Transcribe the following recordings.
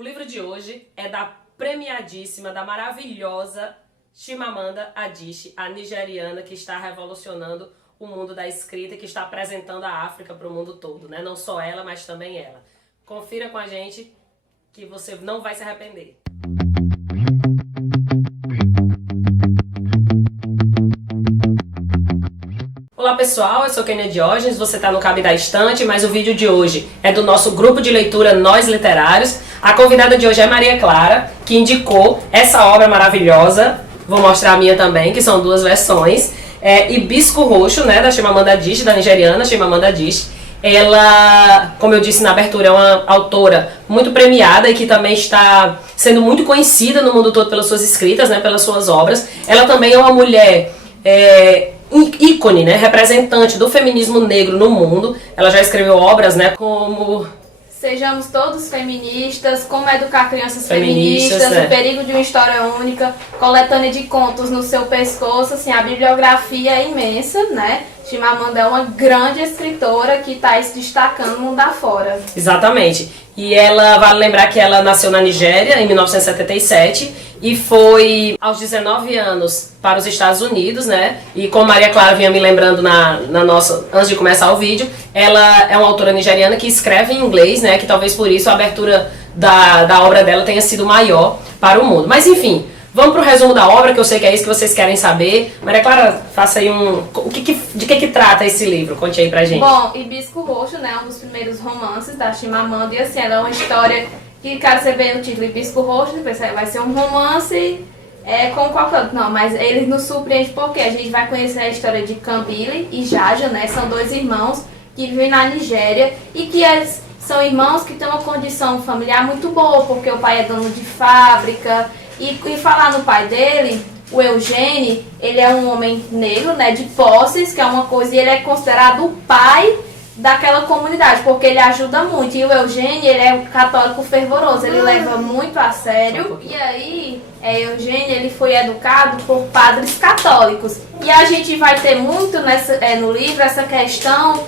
O livro de hoje é da premiadíssima, da maravilhosa Chimamanda Adichie, a nigeriana que está revolucionando o mundo da escrita e que está apresentando a África para o mundo todo, né? Não só ela, mas também ela. Confira com a gente que você não vai se arrepender. Olá pessoal, eu sou Kênia Diógenes, você está no Cabe da Estante, mas o vídeo de hoje é do nosso grupo de leitura Nós Literários. A convidada de hoje é Maria Clara, que indicou essa obra maravilhosa, vou mostrar a minha também, que são duas versões, Hibisco Roxo, né, da Chimamanda Adichie, da nigeriana Chimamanda Adichie. Ela, como eu disse na abertura, é uma autora muito premiada e que também está sendo muito conhecida no mundo todo pelas suas escritas, né, pelas suas obras. Ela também é uma mulher ícone, né, representante do feminismo negro no mundo. Ela já escreveu obras, né, como Sejamos Todos Feministas, Como Educar Crianças Feministas, O Perigo de uma História Única, coletânea de contos no seu pescoço. Assim, a bibliografia é imensa, né? Chimamanda é uma grande escritora que está se destacando no mundo afora. Exatamente. E ela, vale lembrar que ela nasceu na Nigéria em 1977 e foi aos 19 anos para os Estados Unidos, né? E como Maria Clara vinha me lembrando na nossa, antes de começar o vídeo, ela é uma autora nigeriana que escreve em inglês, né? Que talvez por isso a abertura da obra dela tenha sido maior para o mundo. Mas enfim, vamos para o resumo da obra, que eu sei que é isso que vocês querem saber. Maria Clara, faça aí de que trata esse livro? Conte aí pra gente. Bom, Hibisco Roxo, né, é um dos primeiros romances da Chimamanda, e assim, ela é uma história que, cara, você vê o título Hibisco Roxo, depois vai ser um romance com qualquer outro. Não, mas ele nos surpreende porque a gente vai conhecer a história de Kambili e Jaja, né, são dois irmãos que vivem na Nigéria e que são irmãos que têm uma condição familiar muito boa, porque o pai é dono de fábrica. E falar no pai dele, o Eugênio, ele é um homem negro, né, de posses, que é uma coisa, e ele é considerado o pai daquela comunidade, porque ele ajuda muito. E o Eugênio, ele é um católico fervoroso, ele leva muito a sério. E aí, Eugênio, ele foi educado por padres católicos. E a gente vai ter muito no livro essa questão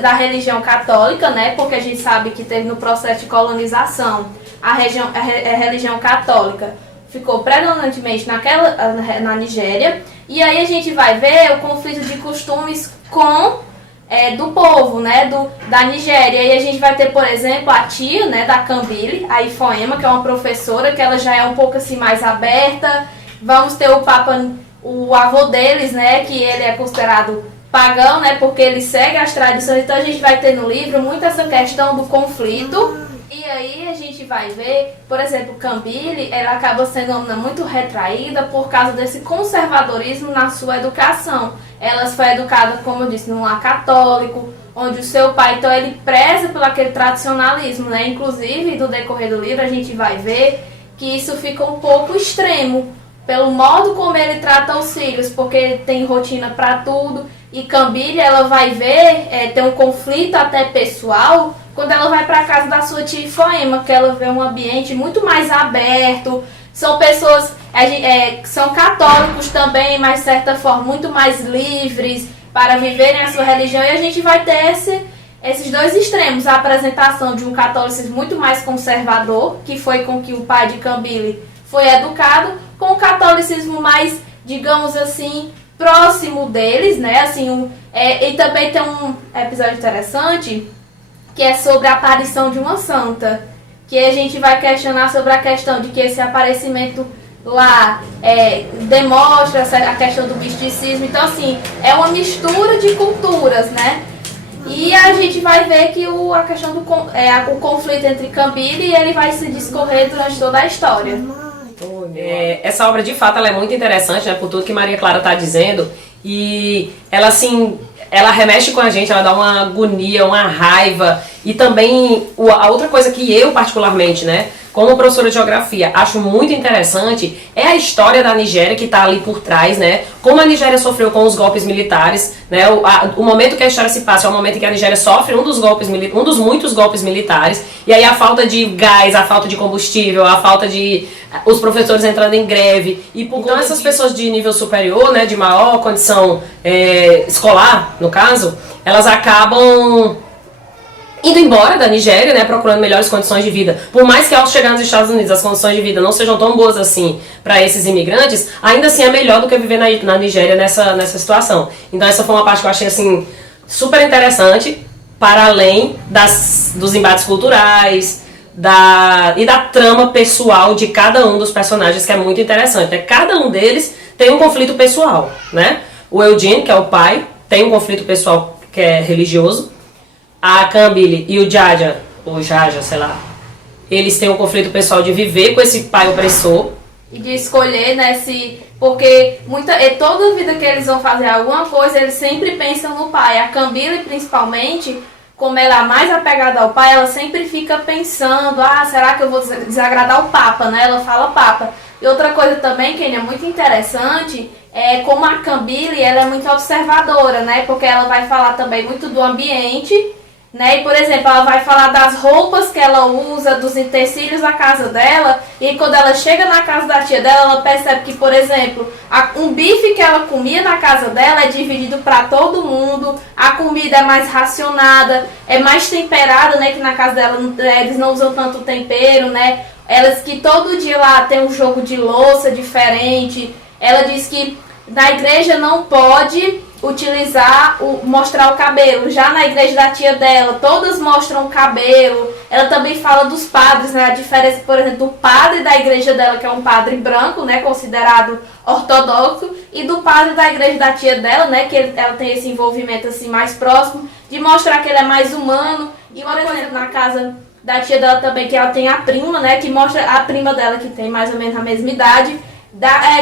da religião católica, né, porque a gente sabe que teve no processo de colonização. A religião católica ficou predominantemente na Nigéria. E aí a gente vai ver o conflito de costumes do povo, né, da Nigéria. E aí a gente vai ter, por exemplo, a tia, né, da Kambili, a Ifoema, que é uma professora, que ela já é um pouco assim mais aberta. Vamos ter o avô deles, né, que ele é considerado pagão, né, porque ele segue as tradições. Então a gente vai ter no livro muito essa questão do conflito. E aí a gente vai ver, por exemplo, Kambili, ela acaba sendo uma menina muito retraída por causa desse conservadorismo na sua educação. Ela foi educada, como eu disse, num lar católico, onde o seu pai, então, ele preza pelo aquele tradicionalismo, né? Inclusive, no decorrer do livro, a gente vai ver que isso fica um pouco extremo, pelo modo como ele trata os filhos, porque tem rotina para tudo. E Kambili, ela vai ver, tem um conflito até pessoal, quando ela vai para casa da sua tia Ifoema, que ela vê um ambiente muito mais aberto. São pessoas que são católicos também, mas de certa forma muito mais livres para viverem a sua religião. E a gente vai ter esses dois extremos, a apresentação de um catolicismo muito mais conservador, que foi com que o pai de Kambili foi educado, com o catolicismo mais, digamos assim, próximo deles, né? Assim, e também tem um episódio interessante que é sobre a aparição de uma santa, que a gente vai questionar sobre a questão de que esse aparecimento lá demonstra a questão do misticismo. Então, assim, é uma mistura de culturas, né? E a gente vai ver que a questão o conflito entre Kambili, ele vai se discorrer durante toda a história. Essa obra, de fato, ela é muito interessante, né, por tudo que Maria Clara está dizendo. E ela, assim, ela remexe com a gente, ela dá uma agonia, uma raiva. E também, a outra coisa que eu, particularmente, né, como professora de geografia, acho muito interessante é a história da Nigéria que está ali por trás, né? Como a Nigéria sofreu com os golpes militares, né? O momento que a história se passa é o momento em que a Nigéria sofre um dos muitos golpes militares. E aí a falta de gás, a falta de combustível, a falta de os professores entrando em greve. E então essas pessoas de nível superior, né, de maior condição escolar, no caso, elas acabam indo embora da Nigéria, né, procurando melhores condições de vida. Por mais que ao chegar nos Estados Unidos as condições de vida não sejam tão boas assim para esses imigrantes, ainda assim é melhor do que viver na Nigéria nessa situação. Então essa foi uma parte que eu achei assim super interessante, para além dos embates culturais e da trama pessoal de cada um dos personagens, que é muito interessante. Né? Cada um deles tem um conflito pessoal, né? O Eugene, que é o pai, tem um conflito pessoal que é religioso. A Cambile e o Jaja, ou Jaja, sei lá, eles têm um conflito pessoal de viver com esse pai opressor. E de escolher, né, porque toda vida que eles vão fazer alguma coisa, eles sempre pensam no pai. A Cambile, principalmente, como ela é mais apegada ao pai, ela sempre fica pensando, será que eu vou desagradar o Papa, né? Ela fala Papa. E outra coisa também, que é muito interessante, é como a Cambile, ela é muito observadora, né? Porque ela vai falar também muito do ambiente, né? E, por exemplo, ela vai falar das roupas que ela usa, dos utensílios da casa dela, e quando ela chega na casa da tia dela, ela percebe que, por exemplo, um bife que ela comia na casa dela é dividido para todo mundo, a comida é mais racionada, é mais temperada, né? Que na casa dela eles não usam tanto tempero, né? Elas que todo dia lá tem um jogo de louça diferente. Ela diz que na igreja não pode mostrar o cabelo. Já na igreja da tia dela, todas mostram o cabelo. Ela também fala dos padres, né? A diferença, por exemplo, do padre da igreja dela, que é um padre branco, né? Considerado ortodoxo, e do padre da igreja da tia dela, né? Que ela tem esse envolvimento assim mais próximo, de mostrar que ele é mais humano. E, por exemplo, na casa da tia dela também, que ela tem a prima, né? Que mostra a prima dela, que tem mais ou menos a mesma idade.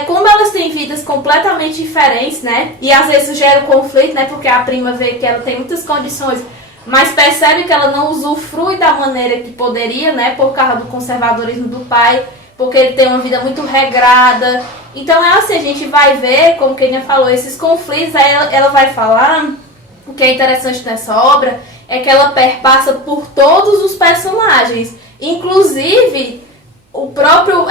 Como elas têm vidas completamente diferentes, né? E às vezes gera um conflito, né? Porque a prima vê que ela tem muitas condições, mas percebe que ela não usufrui da maneira que poderia, né? Por causa do conservadorismo do pai, porque ele tem uma vida muito regrada. Então é assim, a gente vai ver, como Kenia falou, esses conflitos. Aí ela vai falar, o que é interessante nessa obra é que ela perpassa por todos os personagens, inclusive o próprio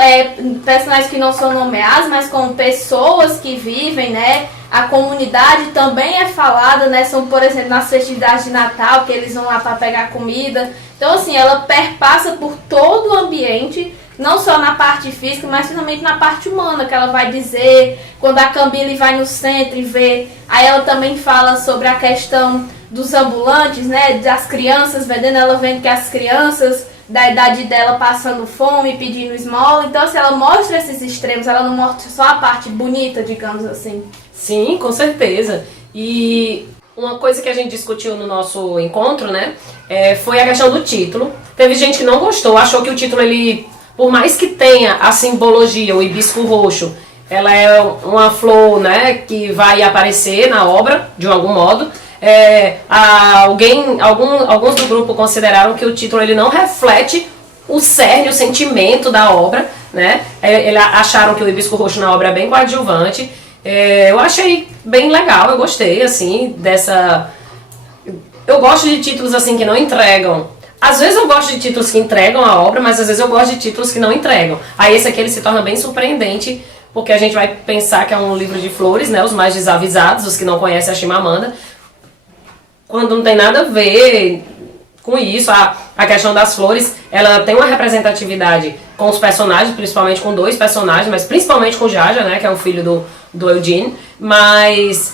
personagens que não são nomeados, mas como pessoas que vivem, né? A comunidade também é falada, né? São, por exemplo, nas festividades de Natal, que eles vão lá para pegar comida. Então, assim, ela perpassa por todo o ambiente, não só na parte física, mas também na parte humana, que ela vai dizer, quando a Cambile vai no centro e vê, aí ela também fala sobre a questão dos ambulantes, né? Das crianças vendendo, ela vendo que as crianças da idade dela passando fome, pedindo esmola. Então, assim, ela mostra esses extremos, ela não mostra só a parte bonita, digamos assim. Sim, com certeza. E uma coisa que a gente discutiu no nosso encontro, né, foi a questão do título. Teve gente que não gostou, achou que o título, ele, por mais que tenha a simbologia, o hibisco roxo, ela é uma flor, né, que vai aparecer na obra, de algum modo. Alguns do grupo consideraram que o título ele não reflete o cerne, o sentimento da obra, né? Eles acharam que o hibisco roxo na obra é bem coadjuvante. Eu achei bem legal, eu gostei assim dessa. Eu gosto de títulos assim que não entregam. Às vezes eu gosto de títulos que entregam a obra, mas às vezes eu gosto de títulos que não entregam. Aí esse aqui ele se torna bem surpreendente, porque a gente vai pensar que é um livro de flores, né? Os mais desavisados, os que não conhecem a Chimamanda, quando não tem nada a ver com isso. A questão das flores, ela tem uma representatividade com os personagens, principalmente com dois personagens, mas principalmente com o Jaja, né, que é o filho do Eugene, mas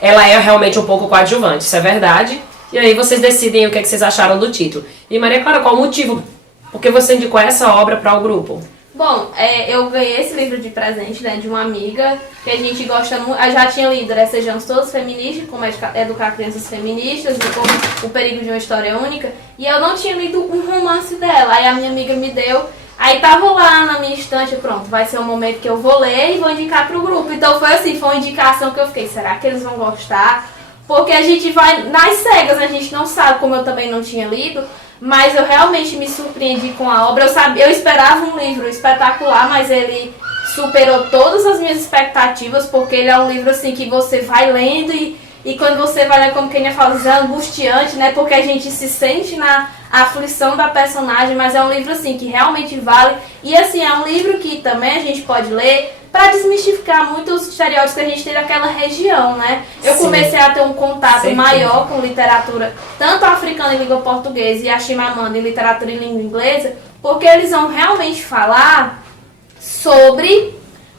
ela é realmente um pouco coadjuvante, isso é verdade. E aí vocês decidem o que vocês acharam do título. E Maria Clara, qual o motivo? Por que você indicou essa obra para o grupo? Bom, eu ganhei esse livro de presente, né, de uma amiga, que a gente gosta muito. Eu já tinha lido, né, Sejamos Todos Feministas, como educar crianças feministas, e como O Perigo de uma História Única, e eu não tinha lido um romance dela, aí a minha amiga me deu, aí tava lá na minha estante, pronto, vai ser um momento que eu vou ler e vou indicar pro grupo. Então foi assim, foi uma indicação que eu fiquei, será que eles vão gostar? Porque a gente vai nas cegas, a gente não sabe, como eu também não tinha lido, mas eu realmente me surpreendi com a obra. Eu esperava um livro espetacular, mas ele superou todas as minhas expectativas, porque ele é um livro assim que você vai lendo e quando você vai ler, como quem fala, é angustiante, né? Porque a gente se sente na aflição da personagem, mas é um livro assim que realmente vale. E assim, é um livro que também a gente pode ler para desmistificar muitos estereótipos que a gente tem daquela região, né? Eu Sim. comecei a ter um contato Certeza. maior com literatura, tanto africana em língua portuguesa e a Chimamanda em literatura em língua inglesa, porque eles vão realmente falar sobre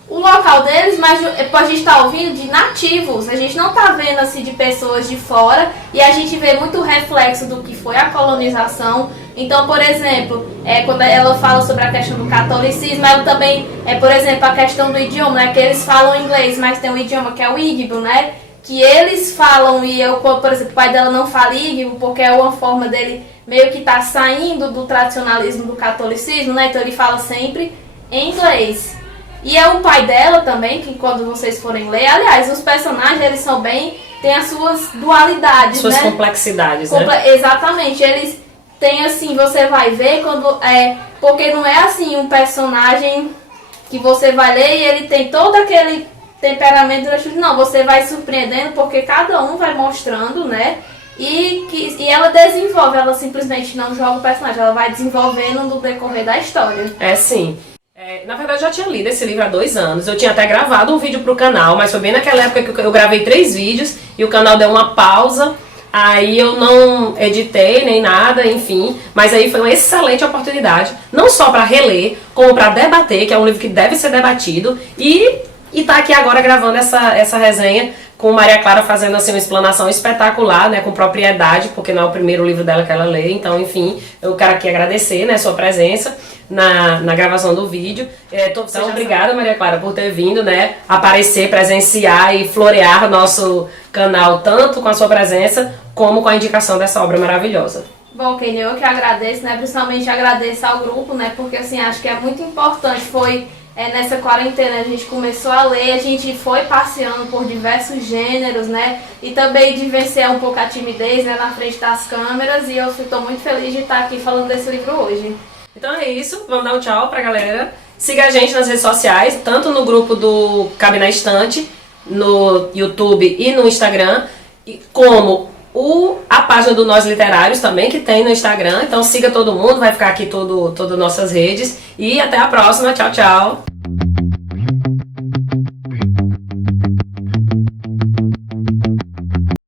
o local deles, mas a gente está ouvindo de nativos, a gente não está vendo assim de pessoas de fora, e a gente vê muito reflexo do que foi a colonização. Então, por exemplo, quando ela fala sobre a questão do catolicismo, ela também, por exemplo, a questão do idioma, né, que eles falam inglês, mas tem um idioma que é o Igbo, né, que eles falam, e eu, por exemplo, o pai dela não fala Igbo, porque é uma forma dele meio que tá saindo do tradicionalismo do catolicismo, né, então ele fala sempre em inglês. E é o pai dela também, que quando vocês forem ler, aliás, os personagens, eles são bem, tem as suas dualidades, Suas né? complexidades, né? Exatamente, eles têm assim, você vai ver quando, porque não é assim um personagem que você vai ler e ele tem todo aquele temperamento durante o... Não, você vai surpreendendo porque cada um vai mostrando, né? E ela desenvolve, ela simplesmente não joga o personagem, ela vai desenvolvendo no decorrer da história. É sim. Na verdade, eu já tinha lido esse livro há 2 anos. Eu tinha até gravado um vídeo pro canal, mas foi bem naquela época que eu gravei 3 vídeos e o canal deu uma pausa. Aí eu não editei nem nada, enfim. Mas aí foi uma excelente oportunidade, não só para reler, como para debater, que é um livro que deve ser debatido. E tá aqui agora gravando essa resenha com Maria Clara fazendo assim uma explanação espetacular, né, com propriedade, porque não é o primeiro livro dela que ela lê. Então, enfim, eu quero aqui agradecer, né, sua presença na gravação do vídeo. Então, obrigada, Maria Clara, por ter vindo, né, aparecer, presenciar e florear nosso canal, tanto com a sua presença, como com a indicação dessa obra maravilhosa. Bom, Kenny, eu que agradeço, né, principalmente agradeço ao grupo, né, porque assim, acho que é muito importante, nessa quarentena a gente começou a ler, a gente foi passeando por diversos gêneros, né? E também de vencer um pouco a timidez, né, na frente das câmeras. E eu estou muito feliz de estar aqui falando desse livro hoje. Então é isso, vamos dar um tchau pra galera. Siga a gente nas redes sociais, tanto no grupo do Cabe na Estante, no YouTube e no Instagram, como a página do Nós Literários também, que tem no Instagram. Então siga todo mundo, vai ficar aqui todas nossas redes. E até a próxima. Tchau, tchau.